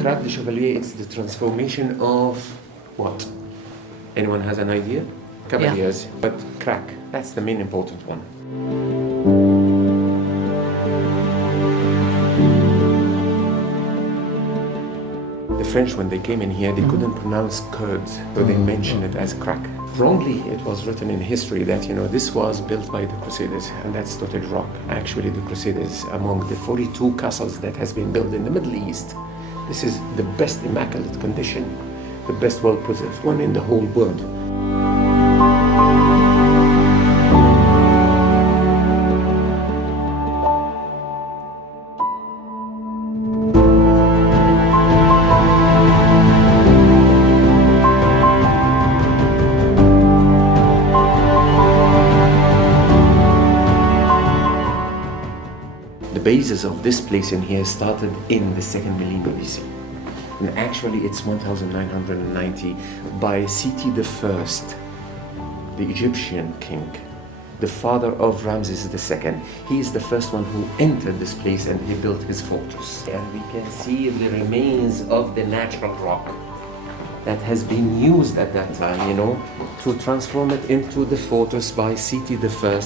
Crack de Chevalier, it's the transformation of what? Anyone has an idea? Cavaliers, yeah. But crack, that's the main important one. The French, when they came in here, they couldn't pronounce Kurds, so they mentioned it as crack. Wrongly, it was written in history that, this was built by the Crusaders, and that's totally wrong. Actually, the Crusaders, among the 42 castles that has been built in the Middle East, this is the best immaculate condition, the best well-preserved one in the whole world. The basis of this place in here started in the 2nd millennium BC. And actually it's 1990 by Seti I, the Egyptian king, the father of Ramses II. He is the first one who entered this place and he built his fortress. And we can see the remains of the natural rock that has been used at that time, to transform it into the fortress by Seti I.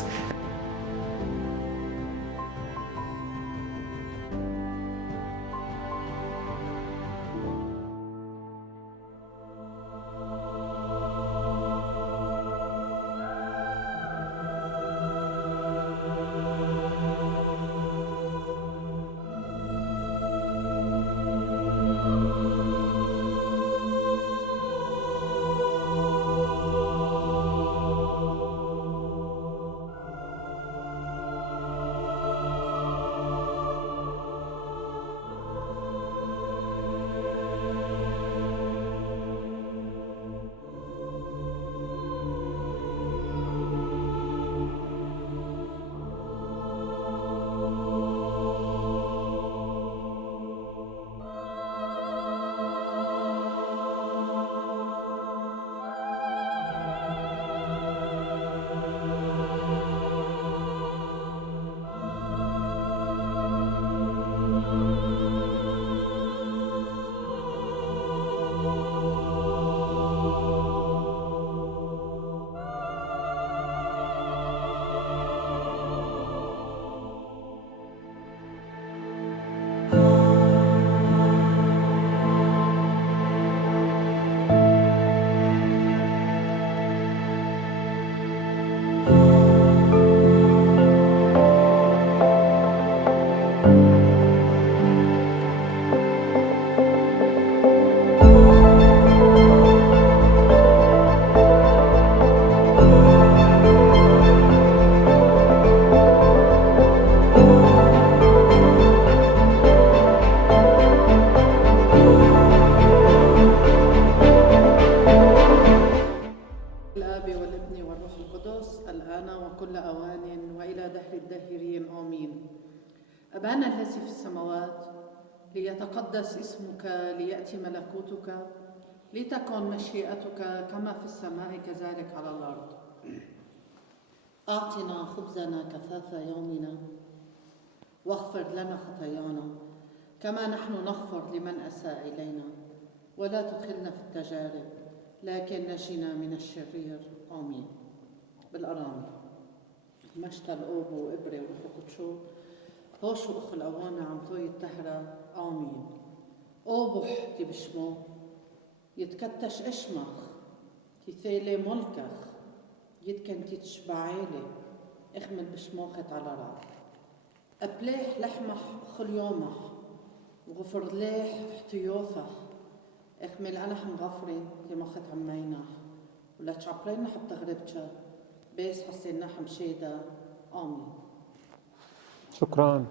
كل أوان وإلى دهر الداهرين آمين. أبانا الذي في السماوات ليتقدس اسمك، ليأتي ملكوتك، لتكن مشيئتك كما في السماء كذلك على الأرض. أعطنا خبزنا كفاف يومنا، واغفر لنا خطايانا كما نحن نغفر لمن أساء إلينا، ولا تدخلنا في التجارب لكن نجنا من الشرير. آمين. بالأرامي مشتى الأوب وإبرة وحقوتشو هوشو أخ الأوانا عم طوي التهرة. آمين. أوبح تبشمو يتكتش إشمخ كثيلة ملكخ يتكن تتشبعيلي اخمل بشموخت على راب أبليح لحمح خليومح وغفر ليح احتيوفح اخمل أنا غفري تمخت عمينح ولا تشعبلينا حب تغربتشا بيس حسينا حمشيدا آمين. شكرا.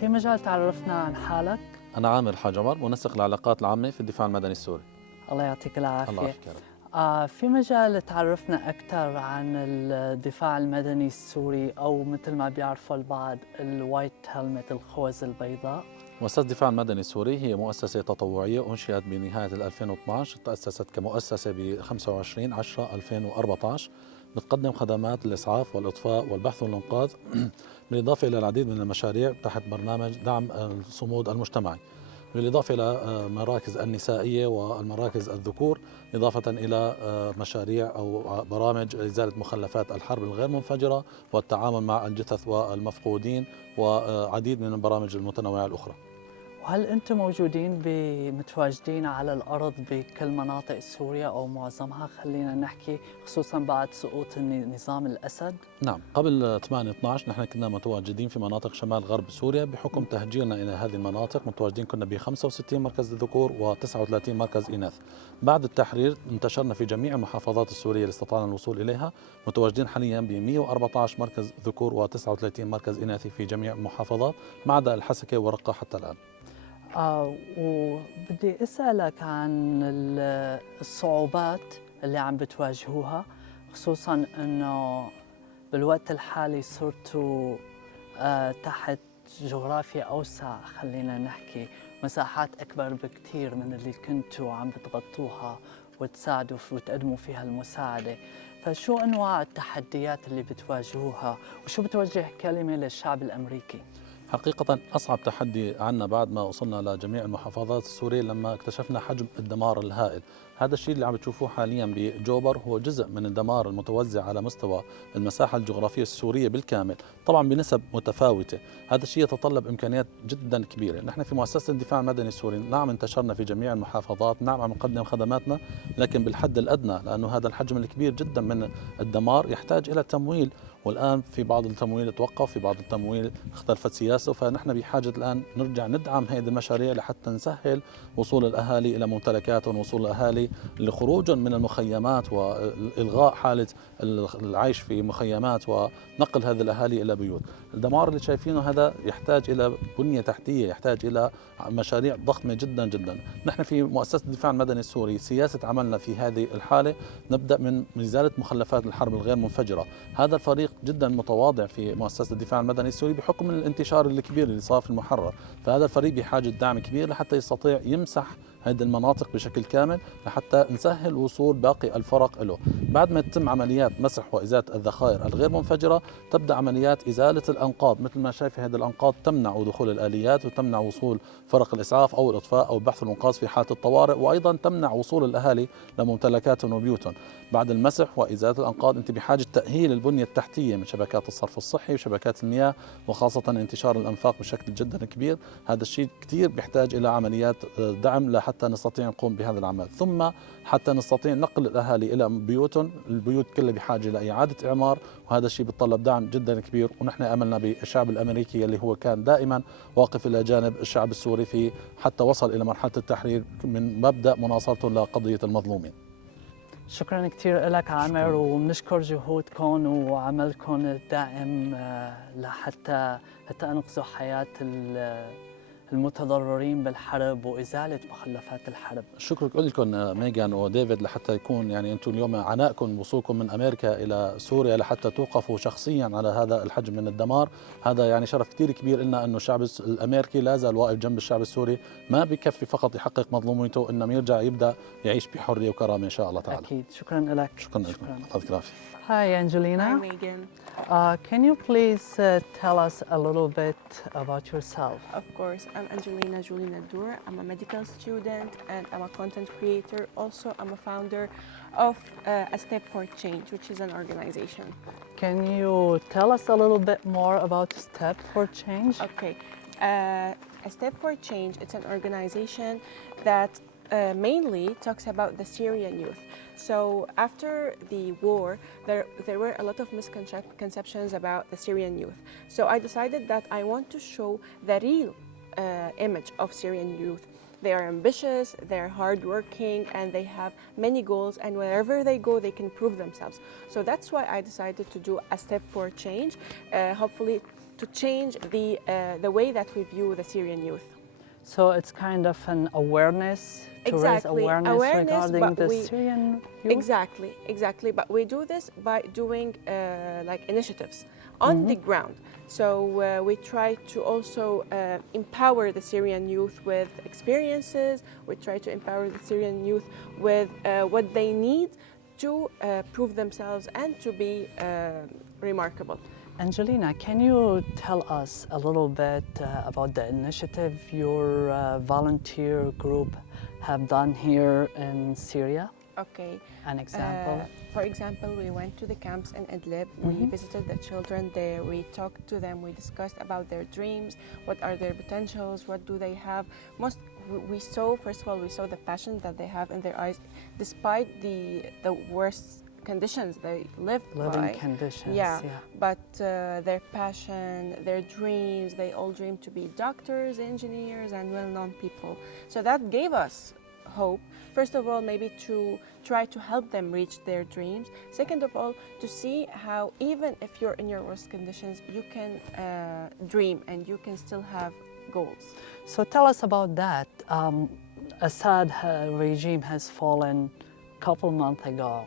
في مجال تعرفنا عن حالك؟ أنا عامر حاج عمر، منسق العلاقات العامة في الدفاع المدني السوري. الله يعطيك العافية. الله يحفظك. في مجال تعرفنا أكثر عن الدفاع المدني السوري أو مثل ما بيعرفوا البعض الوايت هيلمت، الخوذ البيضاء. مؤسسة الدفاع المدني السوري هي مؤسسة تطوعية أنشئت بنهاية 2012، تأسست كمؤسسة ب 25/10/2014، بتقدم خدمات الإسعاف والإطفاء والبحث والإنقاذ بالإضافة إلى العديد من المشاريع تحت برنامج دعم الصمود المجتمعي، بالإضافة إلى مراكز النسائية والمراكز الذكور، إضافة إلى مشاريع أو برامج إزالة مخلفات الحرب الغير منفجرة والتعامل مع الجثث والمفقودين وعديد من البرامج المتنوعة الأخرى. وهل أنتم موجودين متواجدين على الأرض بكل مناطق سوريا أو معظمها؟ خلينا نحكي خصوصا بعد سقوط نظام الأسد. نعم، قبل 8/12 نحن كنا متواجدين في مناطق شمال غرب سوريا، بحكم تهجيرنا إلى هذه المناطق متواجدين كنا ب 65 مركز ذكور و39 مركز إناث. بعد التحرير انتشرنا في جميع المحافظات السورية اللي استطعنا الوصول إليها، متواجدين حاليا ب 114 مركز ذكور و39 مركز إناثي في جميع المحافظات ما عدا الحسكة ورقة حتى الآن. وبدي أسألك عن الصعوبات اللي عم بتواجهوها، خصوصا أنه بالوقت الحالي صرتوا تحت جغرافيا أوسع، خلينا نحكي مساحات أكبر بكتير من اللي كنتوا عم بتغطوها وتساعدوا وتقدموا فيها المساعدة. فشو أنواع التحديات اللي بتواجهوها وشو بتوجه كلمة للشعب الأمريكي؟ حقيقة أصعب تحدي عنا بعد ما وصلنا لجميع المحافظات السورية لما اكتشفنا حجم الدمار الهائل. هذا الشيء اللي عم بتشوفوه حاليا بجوبر هو جزء من الدمار المتوزع على مستوى المساحة الجغرافية السورية بالكامل، طبعا بنسب متفاوتة. هذا الشيء يتطلب إمكانيات جدا كبيرة. نحن في مؤسسة الدفاع المدني السوري نعم انتشرنا في جميع المحافظات، نعم عم نقدم خدماتنا، لكن بالحد الأدنى، لأنه هذا الحجم الكبير جدا من الدمار يحتاج إلى تمويل والآن في بعض التمويل توقف، في بعض التمويل اختلفت سياسته، فنحن بحاجة الآن نرجع ندعم هذه المشاريع لحتى نسهل وصول الأهالي إلى ممتلكاتهم، وصول الأهالي لخروجهم من المخيمات وإلغاء حالة العيش في مخيمات ونقل هذه الأهالي إلى بيوت. الدمار اللي شايفينه هذا يحتاج إلى بنية تحتية، يحتاج إلى مشاريع ضخمة جدا جدا. نحن في مؤسسة الدفاع المدني السوري سياسة عملنا في هذه الحالة نبدأ من إزالة مخلفات الحرب الغير منفجرة. هذا الفريق جدا متواضع في مؤسسة الدفاع المدني السوري بحكم الانتشار الكبير اللي صار في المحرر، فهذا الفريق بحاجة دعم كبير لحتى يستطيع يمسح هذه المناطق بشكل كامل لحتى نسهل وصول باقي الفرق له. بعد ما يتم عمليات مسح وإزالة الذخائر الغير منفجرة تبدأ عمليات إزالة الأنقاض. مثل ما شايف هذه الأنقاض تمنع دخول الآليات وتمنع وصول فرق الإسعاف أو الإطفاء أو البحث والإنقاذ في حالة الطوارئ، وأيضا تمنع وصول الأهالي لممتلكاتهم وبيوتهم. بعد المسح وإزالة الأنقاض أنت بحاجة تأهيل البنية التحتية من شبكات الصرف الصحي وشبكات المياه، وخاصة انتشار الأنفاق بشكل جدا كبير. هذا الشيء كثير بيحتاج إلى عمليات دعم لحتى نستطيع نقوم بهذا العمل، ثم حتى نستطيع نقل الأهالي إلى بيوتهم. البيوت كلها بحاجة إلى إعادة إعمار، وهذا الشيء بيتطلب دعم جدا كبير. ونحن أملنا بالشعب الأمريكي اللي هو كان دائما واقف إلى جانب الشعب السوري في حتى وصل إلى مرحلة التحرير من مبدأ مناصرته لقضية المظلومين. شكرا كثير لك عامر، وبنشكر جهودكم وعملكم الدائم لحتى انقذوا حياة المتضررين بالحرب وإزالة مخلفات الحرب. شكرا لكم ميغان وديفيد لحتى يكون يعني أنتم اليوم عنائكم وصولكم من أمريكا إلى سوريا لحتى توقفوا شخصيا على هذا الحجم من الدمار. هذا يعني شرف كثير كبير لنا أنه الشعب الأمريكي لا زال واقف جنب الشعب السوري، ما بكفي فقط يحقق مظلوميته إنما يرجع يبدأ يعيش بحرية وكرامة إن شاء الله تعالى. أكيد. شكرا لك. شكرا لكم. يعطيك العافية. Hi Angelina. Hi Megan. Can you please tell us a little bit about yourself? Of course, I'm Angelina Julina Dur. I'm a medical student and I'm a content creator. Also, I'm a founder of A Step for Change, which is an organization. Can you tell us a little bit more about Step for Change? Okay. A Step for Change, it's an organization that mainly talks about the Syrian youth. So after the war, there were a lot of misconceptions about the Syrian youth. So I decided that I want to show the real image of Syrian youth. They are ambitious, they're hardworking, and they have many goals, and wherever they go, they can prove themselves. So that's why I decided to do A Step for Change, hopefully to change the way that we view the Syrian youth. So it's kind of an awareness to raise awareness regarding the Syrian youth? Exactly. But we do this by doing like initiatives on the ground. So we try to also empower the Syrian youth with experiences. We try to empower the Syrian youth with what they need to prove themselves and to be remarkable. Angelina, can you tell us a little bit about the initiative your volunteer group have done here in Syria? Okay. An example? For example, we went to the camps in Idlib. We visited the children there. We talked to them. We discussed about their dreams. What are their potentials? What do they have? First of all, we saw the passion that they have in their eyes, despite the worst conditions they living conditions. Yeah. But their passion, their dreams, they all dream to be doctors, engineers, and well-known people. So that gave us hope. First of all, maybe to try to help them reach their dreams. Second of all, to see how even if you're in your worst conditions, you can dream and you can still have goals. So tell us about that. Assad regime has fallen a couple months ago.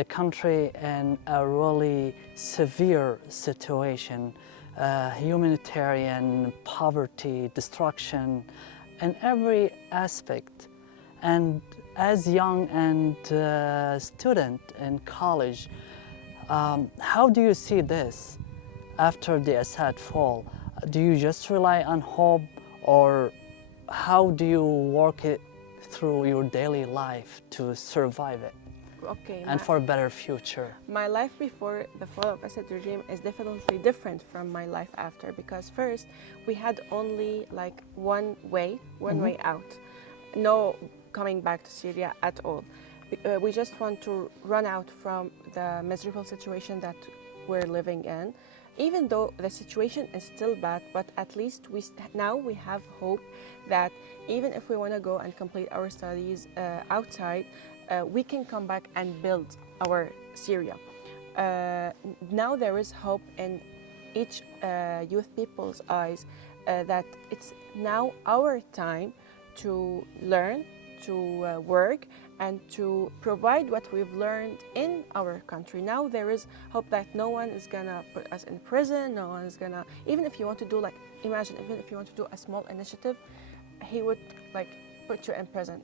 The country in a really severe situation, humanitarian, poverty, destruction, in every aspect. And as young and student in college, how do you see this after the Assad fall? Do you just rely on hope, or how do you work it through your daily life to survive it? Okay, and for a better future. My life before the fall of Assad regime is definitely different from my life after, because first we had only like one way out, no coming back to Syria at all. We just want to run out from the miserable situation that we're living in. Even though the situation is still bad, but at least now we have hope that even if we want to go and complete our studies outside, we can come back and build our Syria. Now there is hope in each youth people's eyes that it's now our time to learn, to work, and to provide what we've learned in our country. Now there is hope that no one is gonna put us in prison, no one is gonna, even if you want to do like, imagine, even if you want to do a small initiative, he would like put you in prison.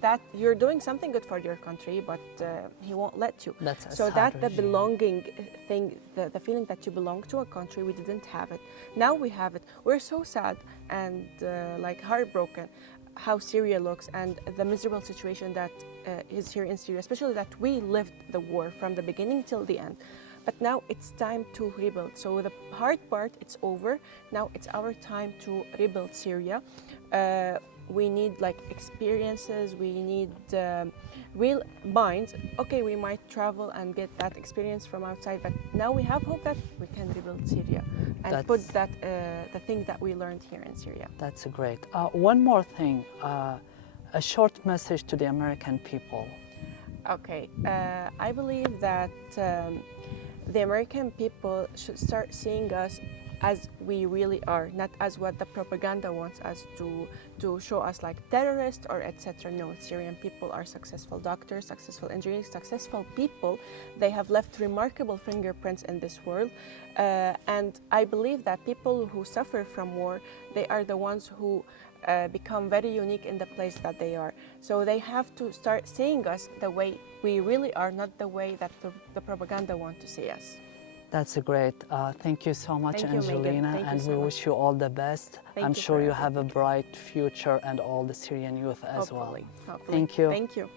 That you're doing something good for your country, but he won't let you. That's so Assad that the regime. belonging thing, the feeling that you belong to a country, we didn't have it. Now we have it. We're so sad and like heartbroken how Syria looks and the miserable situation that is here in Syria, especially that we lived the war from the beginning till the end. But now it's time to rebuild. So the hard part, it's over. Now it's our time to rebuild Syria. We need like experiences, we need real minds. Okay, we might travel and get that experience from outside, but now we have hope that we can rebuild Syria and put that the thing that we learned here in Syria. That's great. One more thing, a short message to the American people. Okay, I believe that the American people should start seeing us as we really are, not as what the propaganda wants us to show us like terrorists or etc. No, Syrian people are successful doctors, successful engineers, successful people. They have left remarkable fingerprints in this world. And I believe that people who suffer from war, they are the ones who become very unique in the place that they are. So they have to start seeing us the way we really are, not the way that the propaganda want to see us. That's great. Thank you so much, Thank you, Megan. Angelina, Thank you and so we much. wish you all the best. Thank I'm you sure for you have a everything. bright future and all the Syrian youth as well. Hopefully. Thank you. Thank you.